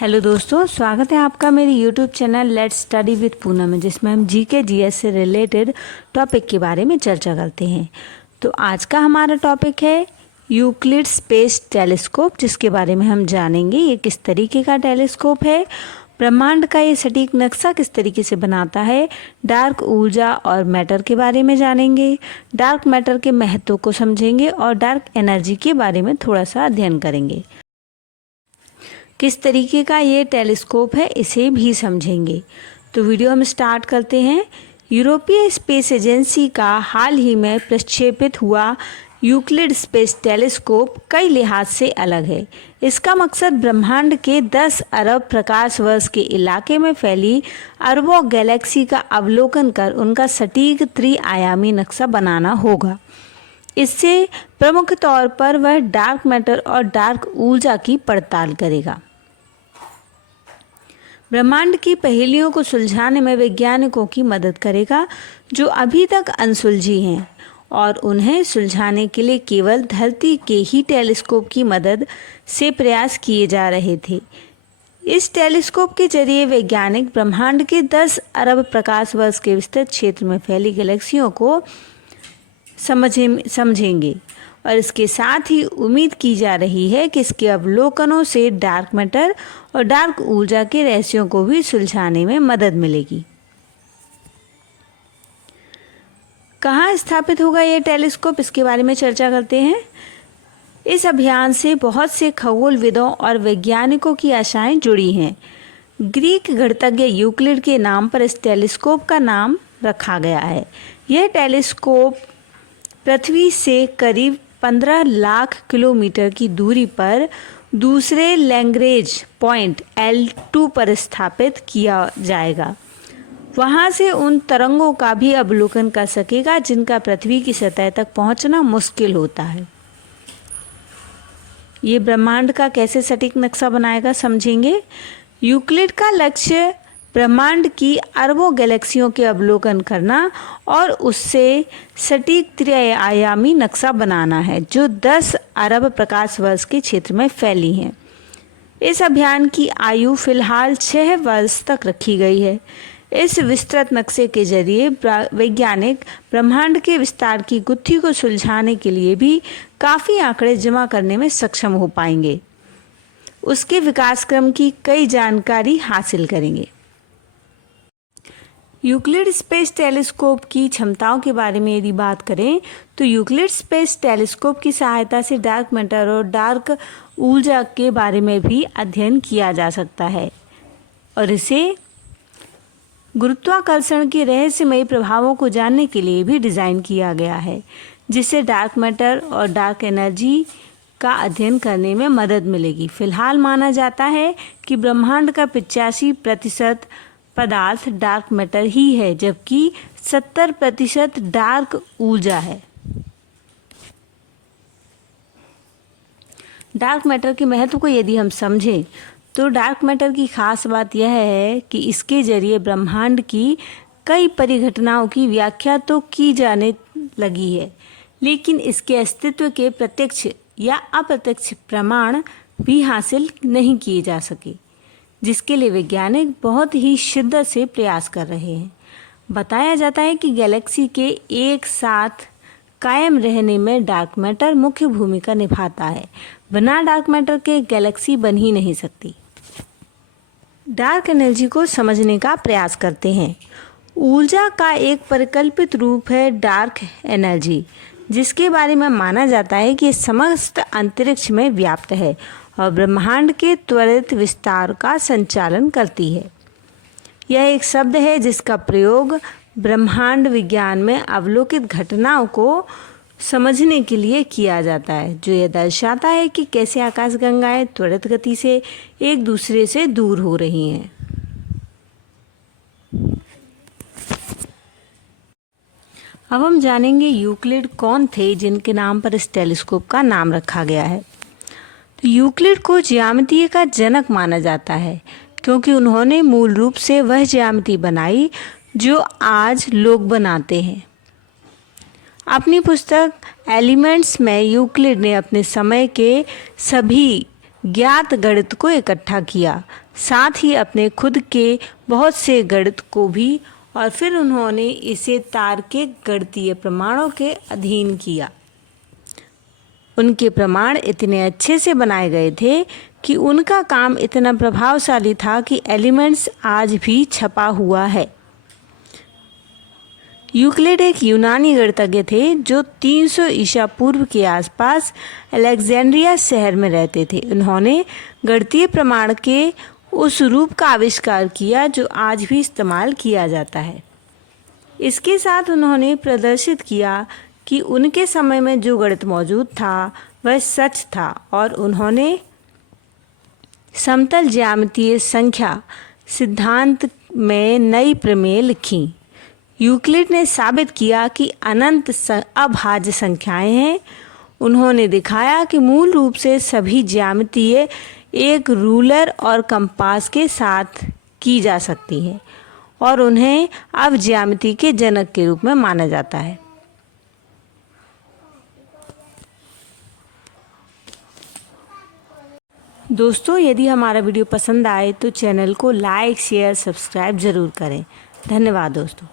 Hello दोस्तों, स्वागत है आपका मेरे YouTube channel let's study with Poonam में, जिसमें हम जीके जीएस से रिलेटेड टॉपिक के बारे में चर्चा करते हैं। तो आज का हमारा टॉपिक है यूक्लिड स्पेस टेलीस्कोप, जिसके बारे में हम जानेंगे ये किस तरीके का टेलीस्कोप है, ब्रह्मांड का ये सटीक नक्शा किस तरीके से बनाता है, डार्क ऊर्जा और मैटर के बारे में जानेंगे, डार्क मैटर के महत्व को समझेंगे और डार्क एनर्जी के बारे में थोड़ा सा अध्ययन करेंगे। किस तरीके का ये टेलीस्कोप है इसे भी समझेंगे। तो वीडियो हम स्टार्ट करते हैं। यूरोपीय स्पेस एजेंसी का हाल ही में प्रक्षेपित हुआ यूक्लिड स्पेस टेलीस्कोप कई लिहाज से अलग है। इसका मकसद ब्रह्मांड के 10 अरब प्रकाश वर्ष के इलाके में फैली अरबों गैलेक्सी का अवलोकन कर उनका सटीक त्रिआयामी नक्शा बनाना होगा। इससे प्रमुख तौर पर वह डार्क मैटर और डार्क ऊर्जा की पड़ताल करेगा। ब्रह्मांड की पहेलियों को सुलझाने में वैज्ञानिकों की मदद करेगा जो अभी तक अनसुलझी हैं, और उन्हें सुलझाने के लिए केवल धरती के ही टेलीस्कोप की मदद से प्रयास किए जा रहे थे। इस टेलीस्कोप के जरिए वैज्ञानिक ब्रह्मांड के 10 अरब प्रकाश वर्ष के विस्तृत क्षेत्र में फैली गैलेक्सियों को समझेंगे, और इसके साथ ही उम्मीद की जा रही है कि इसके अवलोकनों से डार्क मैटर और डार्क ऊर्जा के रहस्यों को भी सुलझाने में मदद मिलेगी। कहाँ स्थापित होगा ये टेलीस्कोप, इसके बारे में चर्चा करते हैं। इस अभियान से बहुत से खगोलविदों और वैज्ञानिकों की आशाएं जुड़ी हैं। ग्रीक गणितज्ञ यूक्लिड के नाम पर इस टेलीस्कोप का नाम रखा गया है। यह टेलीस्कोप पृथ्वी से करीब 15 लाख किलोमीटर की दूरी पर दूसरे लैग्रेंज पॉइंट L2 पर स्थापित किया जाएगा। वहां से उन तरंगों का भी अवलोकन कर सकेगा जिनका पृथ्वी की सतह तक पहुंचना मुश्किल होता है। ये ब्रह्मांड का कैसे सटीक नक्शा बनाएगा समझेंगे। यूक्लिड का लक्ष्य ब्रह्मांड की अरबों गैलेक्सियों के अवलोकन करना और उससे सटीक त्रिआयामी नक्शा बनाना है जो 10 अरब प्रकाश वर्ष के क्षेत्र में फैली हैं। इस अभियान की आयु फिलहाल 6 वर्ष तक रखी गई है। इस विस्तृत नक्शे के जरिए वैज्ञानिक ब्रह्मांड के विस्तार की गुत्थी को सुलझाने के लिए भी काफ़ी आंकड़े जमा करने में सक्षम हो पाएंगे। उसके विकास क्रम की कई जानकारी हासिल करेंगे। यूक्लिड स्पेस टेलीस्कोप की क्षमताओं के बारे में यदि बात करें तो यूक्लिड स्पेस टेलीस्कोप की सहायता से डार्क मैटर और डार्क ऊर्जा के बारे में भी अध्ययन किया जा सकता है, और इसे गुरुत्वाकर्षण के रहस्यमयी प्रभावों को जानने के लिए भी डिज़ाइन किया गया है, जिससे डार्क मैटर और डार्क एनर्जी का अध्ययन करने में मदद मिलेगी। फिलहाल माना जाता है कि ब्रह्मांड का 85% पदार्थ डार्क मैटर ही है, जबकि 70% डार्क ऊर्जा है। डार्क मैटर के महत्व को यदि हम समझें तो डार्क मैटर की खास बात यह है कि इसके जरिए ब्रह्मांड की कई परिघटनाओं की व्याख्या तो की जाने लगी है, लेकिन इसके अस्तित्व के प्रत्यक्ष या अप्रत्यक्ष प्रमाण भी हासिल नहीं किए जा सके, जिसके लिए वैज्ञानिक बहुत ही शिद्दत से प्रयास कर रहे हैं। बताया जाता है कि गैलेक्सी के एक साथ कायम रहने में डार्क मैटर मुख्य भूमिका निभाता है। बिना डार्क मैटर के गैलेक्सी बन ही नहीं सकती। डार्क एनर्जी को समझने का प्रयास करते हैं। ऊर्जा का एक परिकल्पित रूप है डार्क एनर्जी, जिसके बारे में माना जाता है कि समस्त अंतरिक्ष में व्याप्त है और ब्रह्मांड के त्वरित विस्तार का संचालन करती है। यह एक शब्द है जिसका प्रयोग ब्रह्मांड विज्ञान में अवलोकित घटनाओं को समझने के लिए किया जाता है, जो यह दर्शाता है कि कैसे आकाशगंगाएं त्वरित गति से एक दूसरे से दूर हो रही हैं। अब हम जानेंगे यूक्लिड कौन थे जिनके नाम पर इस टेलीस्कोप का नाम रखा गया है। तो यूक्लिड को ज्यामिति का जनक माना जाता है, क्योंकि उन्होंने मूल रूप से वह ज्यामिति बनाई जो आज लोग बनाते हैं। अपनी पुस्तक एलिमेंट्स में यूक्लिड ने अपने समय के सभी ज्ञात गणित को इकट्ठा किया, साथ ही अपने खुद के बहुत से गणित को भी, और फिर उन्होंने इसे तार्किक गणितीय प्रमाणों के अधीन किया। उनके प्रमाण इतने अच्छे से बनाए गए थे कि उनका काम इतना प्रभावशाली था कि एलिमेंट्स आज भी छपा हुआ है। यूक्लिड एक यूनानी गणितज्ञ थे जो 300 ईसा पूर्व के आसपास अलेक्जेंड्रिया शहर में रहते थे। उन्होंने गणितीय प्रमाण के उस रूप का आविष्कार किया जो आज भी इस्तेमाल किया जाता है। इसके साथ उन्होंने प्रदर्शित किया कि उनके समय में जो गणित मौजूद था वह सच था, और उन्होंने समतल ज्यामितीय संख्या सिद्धांत में नई प्रमेय लिखी। यूक्लिड ने साबित किया कि अनंत अभाज्य संख्याएं हैं। उन्होंने दिखाया कि मूल रूप से सभी ज्यामितीय एक रूलर और कंपास के साथ की जा सकती हैं, और उन्हें अब ज्यामिति के जनक के रूप में माना जाता है। दोस्तों, यदि हमारा वीडियो पसंद आए तो चैनल को लाइक, शेयर, सब्सक्राइब ज़रूर करें। धन्यवाद दोस्तों।